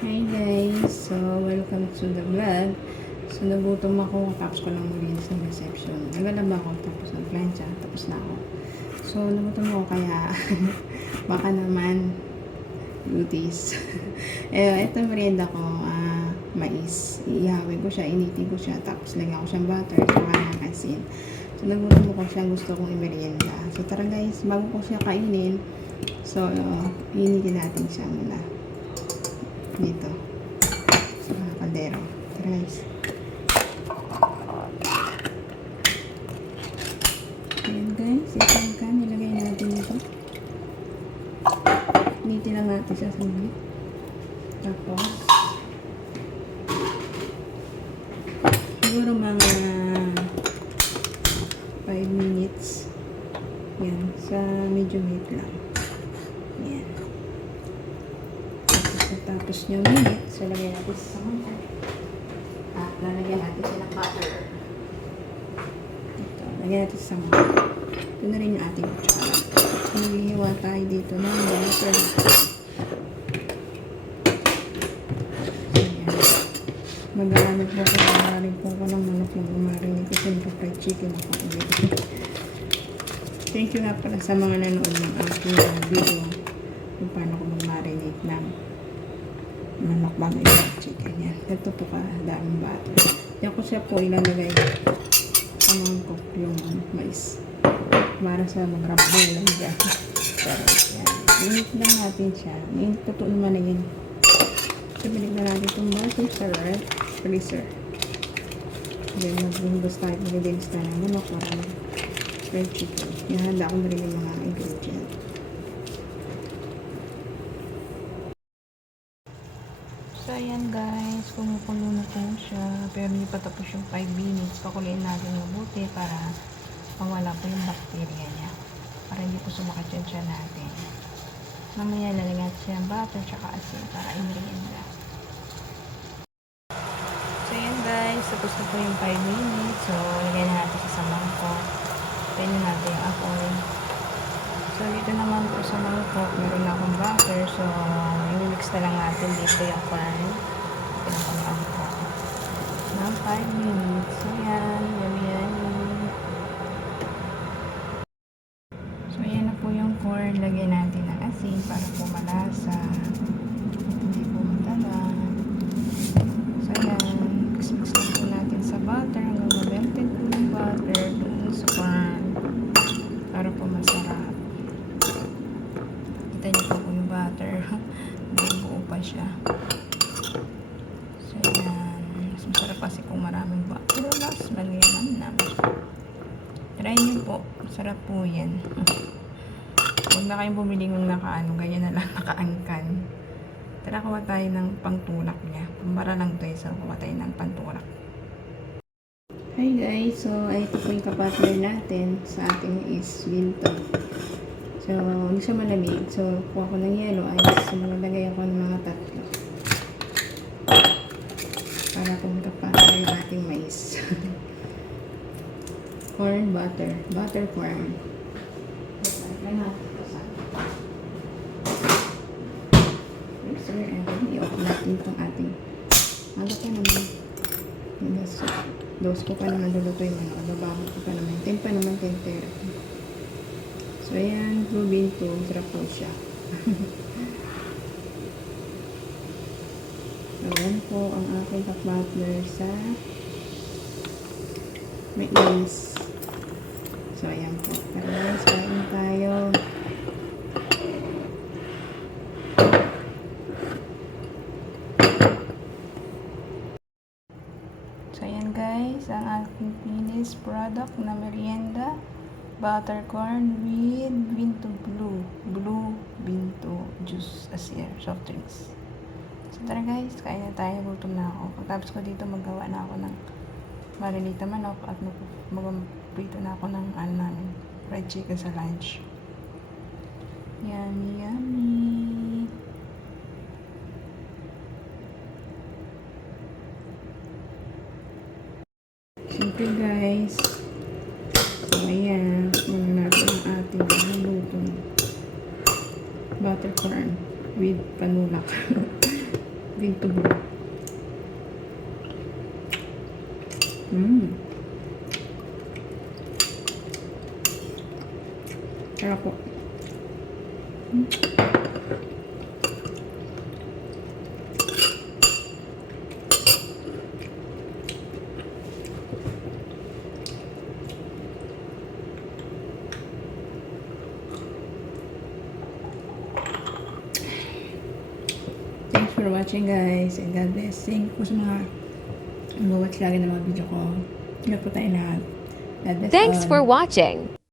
Hi guys! So, welcome to the vlog. So, nagutom ako. Tapos ko lang maglinis ng reception. Naglalaba ako. Tapos nag-plancha. Tapos na ako. So, nagutom ako kaya baka naman lutis. Ito merienda ko. Mais. Iihawin ko siya. Initin ko siya. Tapos lagyan ko siyang butter. Saka ng asin. So, nagutom ko siya. Gusto kong i-merienda. So, tara guys. Bago ko siya kainin. So, initin natin siya muna. Dito sa kaldero. Tara guys. Ayan guys, ito ang kan. Nilagay natin dito. Initin lang natin siya sa mga. Tapos siguro mga 5 minutes. Yan, sa medium heat lang. Yan. Tapos nyo minute, so lagyan natin sa samantan. At lalagyan natin siya ng butter. Ito, lagyan natin sa samantan. Ito na rin yung ating kutsara. So, naghihiwa tayo dito ng butter. So, yan. Mag-aamit po ko, maraming po ko ng manok ng umarin. Kasi naka-fried chicken ako ulit. Thank you nga pala sa mga nanood ng aking video kung paano ko mag-marinate ng manok bago yung chicken yan. Ito po ka, daming butter. Yan ko siya po ilalagay sa mangkok yung mais. Para sa mag-rambol lang dyan. So, yan. Init lang natin siya. Init po ito naman na yun. So, balik na natin itong butter sa freezer. Then, mag-hugas tayo. Mag-dilis tayo ng manok para fried chicken. Nahanda ko na rin yung mga ingredients. So, ayan guys, kumukulo na po siya, pero hindi pa tapos yung 5 minutes. Pakuliin natin mabuti para mawala po yung bacteria niya. Para hindi po sumakit yung tiyan natin. Mamaya lalagyan siya ng butter tsaka asin para i-merienda. So, ayan guys, tapos na po yung 5 minutes. So, lagyan na natin sa mangkok. Pwede natin yung apoy. So, dito naman po sa mangkok, meron na akong butter. So, i-mix na lang natin dito yung pan. Pinapamangkok. Ng 5 minutes. So, yan. Yummy. So, ayan na po yung corn. Lagyan natin ng asin para po malasa. Hindi po matala. So, ayan. Mix na po natin sa butter. Hanggang ma-melted po yung butter dun sa corn. Para po masarap. Kita niyo po yung butter. Buo pa siya. So, yan. Mas masarap kasi kung maraming butter. Mas lagyan namin. Try niyo po. Masarap po yan. Huwag na kayong bumili ng nakaano. Ganyan na lang nakaangkan. Tara, kuha tayo ng pangtulak niya. Kumbara lang ito. So, kuha tayo ng pantulak. Hi guys. So, ito po yung kapatid natin sa ating is Vinto. So, hindi siya malamig. So, kuha ko ng yellow ice. So, maglagay ako ng mga tatlo. Para pumunta para yung ating mais. Corn, butter. Butter corn. So, i-open natin itong ating aga pa naman. Dose ko pa naman luluto yung manok. Bababot ko pa naman. 10 pa naman 10. So, ayan, Blue Vinto. Sarap po siya. So, ayan po ang aking kapatner sa mais. So, ayan po. Tara guys, kain tayo. So, ayan guys, ang aking finished product na merienda. Butter corn with Vinto Blue Vinto juice as air, soft drinks. So tara guys, kain na tayo, gutom na ako. Pagkatapos ko dito magawa na ako ng marinita manok at magprito na ako ng fried chicken sa lunch. Yummy. Siyempre guys, so ayan, muna natin ang ating luto. Butter corn with panulak. Dito bro. Mmm. Sarap po. Thanks for watching guys, and God bless. Thank you po sa mga watch lagi ng mga video ko. Ingat po tayo lahat. God bless Thanks all. for watching.